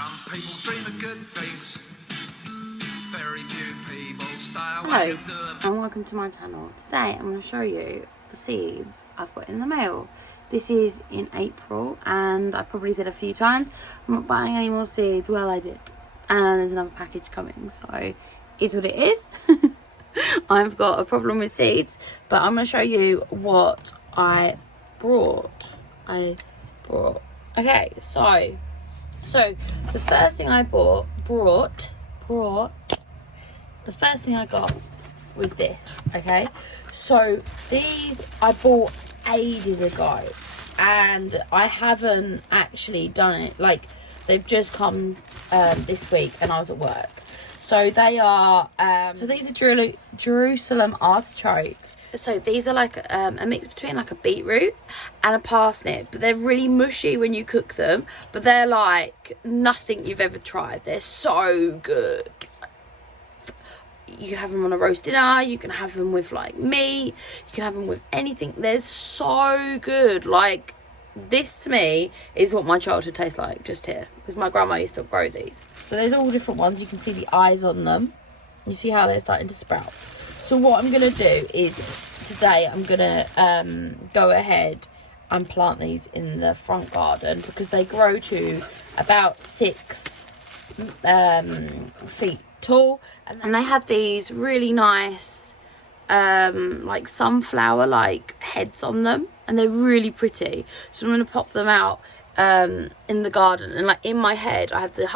Some people dream of good things. Very few people stay away Hello from them. and welcome to my channel. Today I'm going to show you the seeds I've got in the mail. This is in April and I probably said a few times I'm not buying any more seeds. Well, I did, and there's another package coming, so is what it is. I've got a problem with seeds, but I'm going to show you what I brought. Okay, so the first thing I brought the first thing I got was this. Okay, so these I bought ages ago and I haven't actually done it, like they've just come this week and I was at work. So they are so these are Jerusalem artichokes. So these are like a mix between like a beetroot and a parsnip, but they're really mushy when you cook them, but they're like nothing you've ever tried. They're so good. You can have them on a roast dinner, you can have them with like meat, you can have them with anything. They're so good. Like, this to me is what my childhood tastes like, just here, because my grandma used to grow these. So there's all different ones. You can see the eyes on them. You see how they're starting to sprout. So what I'm going to do is today I'm going to go ahead and plant these in the front garden, because they grow to about 6 feet tall, and they have these really nice like sunflower like heads on them, and they're really pretty. So I'm going to pop them out in the garden, and like in my head I have the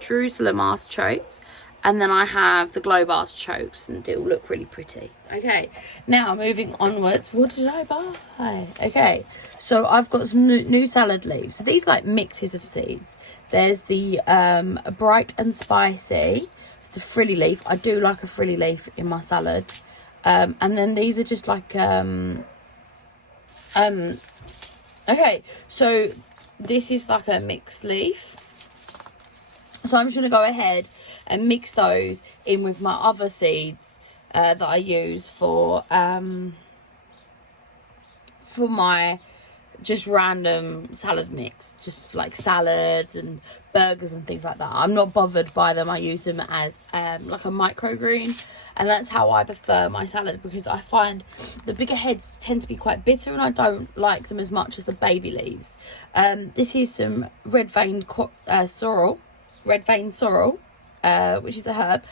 Jerusalem artichokes and then I have the globe artichokes, and it'll look really pretty. Okay, now moving onwards, what did I buy? Okay, so I've got some new salad leaves. So these are like mixes of seeds. There's the bright and spicy, the frilly leaf. I do like a frilly leaf in my salad. And then these are just like okay, so this is like a mixed leaf. So I'm just going to go ahead and mix those in with my other seeds that I use for my just random salad mix, just like salads and burgers and things like that. I'm not bothered by them. I use them as like a microgreen, and that's how I prefer my salad, because I find the bigger heads tend to be quite bitter and I don't like them as much as the baby leaves. This is some red veined sorrel, which is a herb.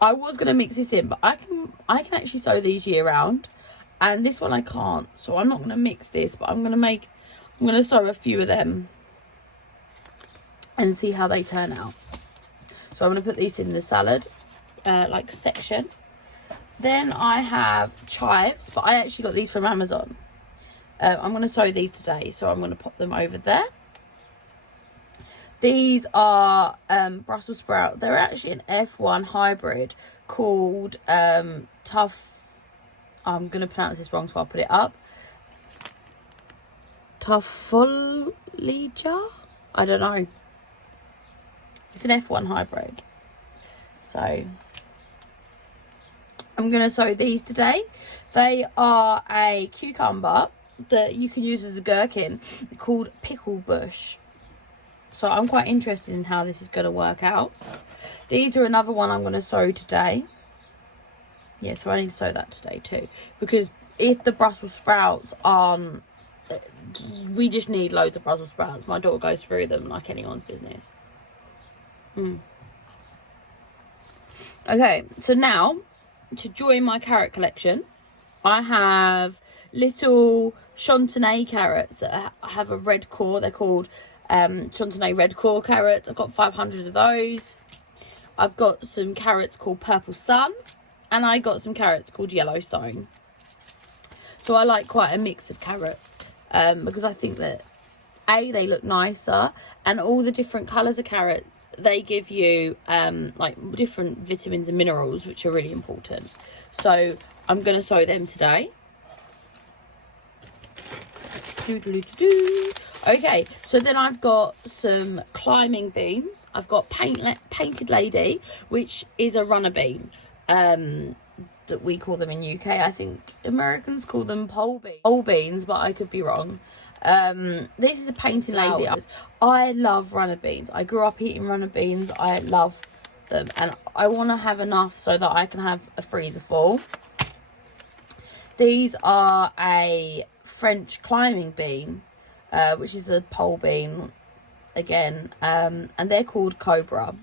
I was going to mix this in, but I can actually sow these year round, and this one I can't, so I'm not going to mix this, but I'm going to sow a few of them and see how they turn out. So I'm going to put these in the salad like section. Then I have chives, but I actually got these from Amazon. I'm going to sow these today, so I'm going to pop them over there. These are Brussels sprout. They're actually an F1 hybrid called Tough. I'm going to pronounce this wrong, so I'll put it up. Tuffolija? I don't know. It's an F1 hybrid. So I'm going to sow these today. They are a cucumber that you can use as a gherkin called pickle bush. So I'm quite interested in how this is going to work out. These are another one I'm going to sow today. Yeah, so I need to sow that today too. Because if the Brussels sprouts aren't... we just need loads of Brussels sprouts. My daughter goes through them like anyone's business. Okay, so now, to join my carrot collection, I have little chantenay carrots that have a red core. They're called chantenay red core carrots. I've got 500 of those. I've got some carrots called Purple Sun, and I got some carrots called Yellowstone. So I like quite a mix of carrots because I think that they look nicer, and all the different colours of carrots, they give you like different vitamins and minerals, which are really important. So I'm going to sow them today. Okay, so then I've got some climbing beans. I've got painted lady, which is a runner bean that we call them in UK. I think Americans call them pole beans, but I could be wrong. This is a painting lady. I love runner beans. I grew up eating runner beans. I love them, and I want to have enough so that I can have a freezer full. These are a French climbing bean, which is a pole bean again, and they're called Cobra.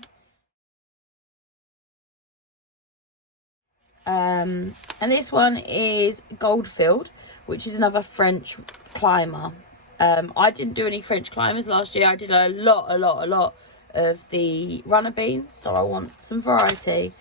And this one is Goldfield, which is another French climber. I didn't do any French climbers last year. I did a lot of the runner beans, so I want some variety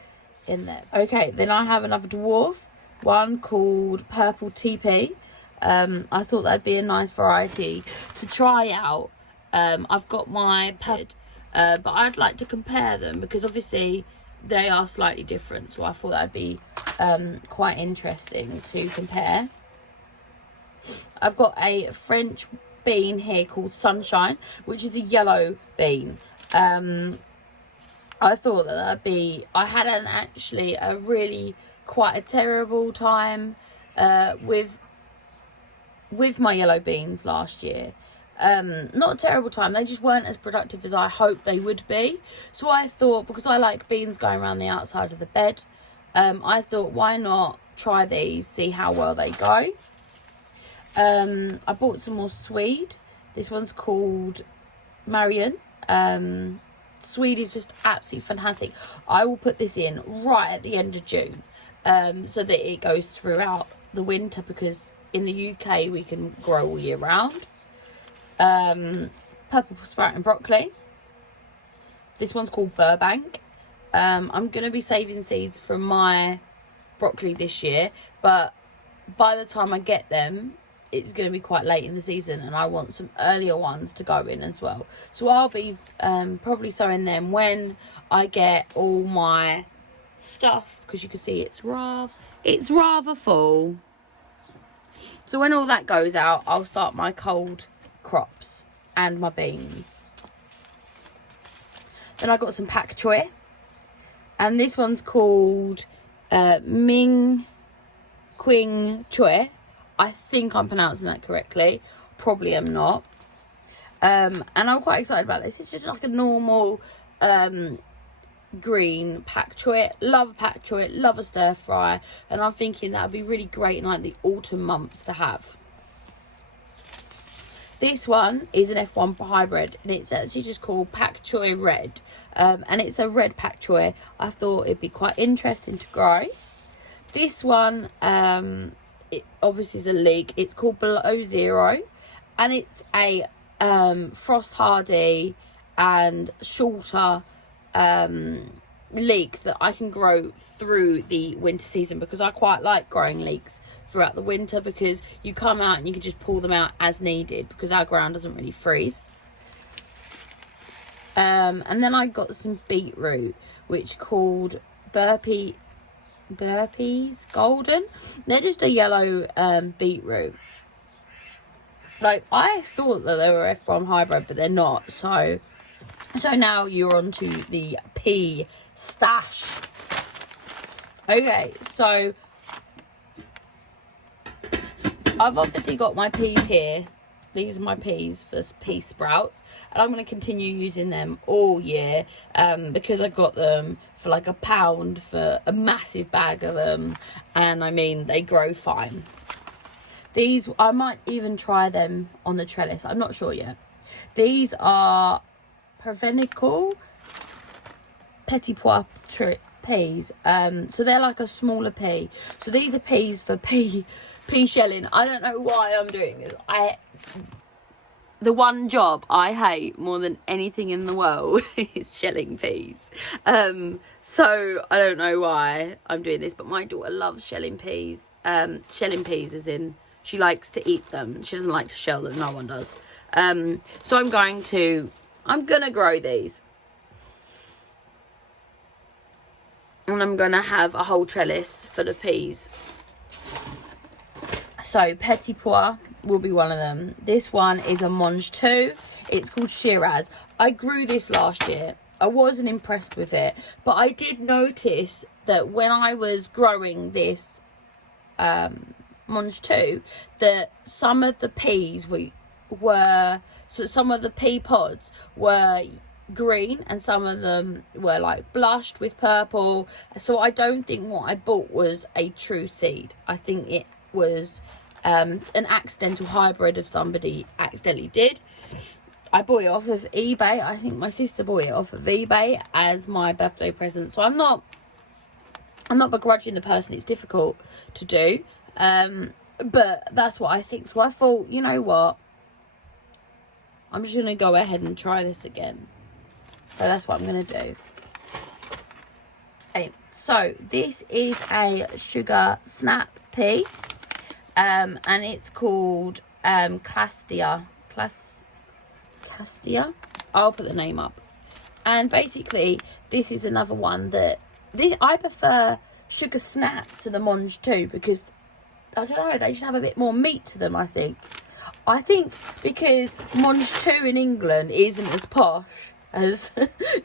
in there. Okay, then I have another dwarf one called Purple TP. I thought that'd be a nice variety to try out. I've got my pet, but I'd like to compare them because obviously they are slightly different, so I thought that'd be quite interesting to compare. I've got a French bean here called Sunshine, which is a yellow bean. I thought that'd be, I had actually a really quite a terrible time with my yellow beans last year. Not a terrible time, they just weren't as productive as I hoped they would be. So I thought, because I like beans going around the outside of the bed, I thought, why not try these, see how well they go. I bought some more Swede. This one's called Marion. Swede is just absolutely fantastic. I will put this in right at the end of June, so that it goes throughout the winter, because in the UK we can grow all year round. Purple sprout and broccoli. This one's called Burbank. I'm going to be saving seeds from my broccoli this year, but by the time I get them, it's going to be quite late in the season, and I want some earlier ones to go in as well. So I'll be probably sowing them when I get all my stuff, because you can see it's rather full. So when all that goes out, I'll start my cold crops and my beans. Then I got some pak choy, and this one's called Ming Qing Choy. I think I'm pronouncing that correctly. Probably am not. And I'm quite excited about this. It's just like a normal green pak choy. Love a pak choy, love a stir fry, and I'm thinking that would be really great in like the autumn months to have. This one is an F1 hybrid, and it's actually just called pak choy red, and it's a red pak choy. I thought it'd be quite interesting to grow. This one, it obviously is a leek. It's called Below Zero, and it's a frost hardy and shorter leek that I can grow through the winter season, because I quite like growing leeks throughout the winter, because you come out and you can just pull them out as needed, because our ground doesn't really freeze. And then I got some beetroot, which called Burpees Golden. They're just a yellow beetroot. Like, I thought that they were F1 hybrid, but they're not. So now you're on to the Pea Stash. Okay, so I've obviously got my peas here. These are my peas for pea sprouts, and I'm going to continue using them all year, because I got them for like £1 for a massive bag of them, and I mean, they grow fine. These, I might even try them on the trellis, I'm not sure yet. These are Provenical Petit Pois peas, so they're like a smaller pea. So these are peas for pea shelling. I don't know why I'm doing this. The one job I hate more than anything in the world is shelling peas. So I don't know why I'm doing this, but my daughter loves shelling peas. Shelling peas as in she likes to eat them. She doesn't like to shell them. No one does. So I'm gonna grow these. And I'm going to have a whole trellis full of peas. So Petit Pois will be one of them. This one is a Monge 2. It's called Shiraz. I grew this last year. I wasn't impressed with it, but I did notice that when I was growing this Monge 2, that some of the peas were were, so some of the pea pods were green and some of them were like blushed with purple. So I don't think what I bought was a true seed. I think it was an accidental hybrid of somebody accidentally did. I bought it off of eBay. I think my sister bought it off of eBay as my birthday present. So I'm not begrudging the person. It's difficult to do. But that's what I think. So I thought, you know what? I'm just going to go ahead and try this again. So that's what I'm going to do. Okay, so this is a sugar snap pea. And it's called Castia. I'll put the name up. And basically, this is another one that... I prefer sugar snap to the Monge 2 because, I don't know, they just have a bit more meat to them, I think. I think because Monge 2 in England isn't as posh as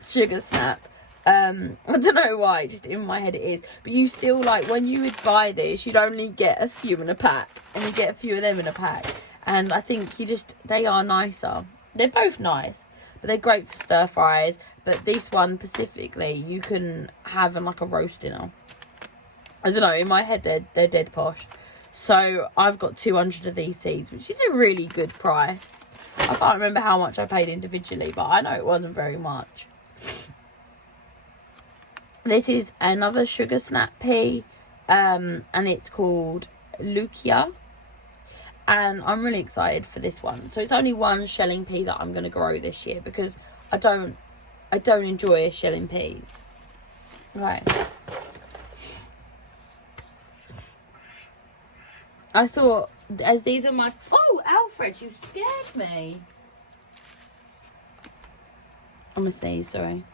sugar snap. I don't know why, just in my head it is. But you still, like, when you would buy this, you'd only get a few in a pack. And you get a few of them in a pack. And I think they are nicer. They're both nice. But they're great for stir fries. But this one specifically, you can have in like a roast dinner. I don't know, in my head they're dead posh. So I've got 200 of these seeds, which is a really good price. I can't remember how much I paid individually, but I know it wasn't very much. This is another sugar snap pea, and it's called Lucia. And I'm really excited for this one. So it's only one shelling pea that I'm going to grow this year because I don't enjoy shelling peas. Right. I thought, as these are my... Oh, Alfred, you scared me. I'm going to sneeze, sorry.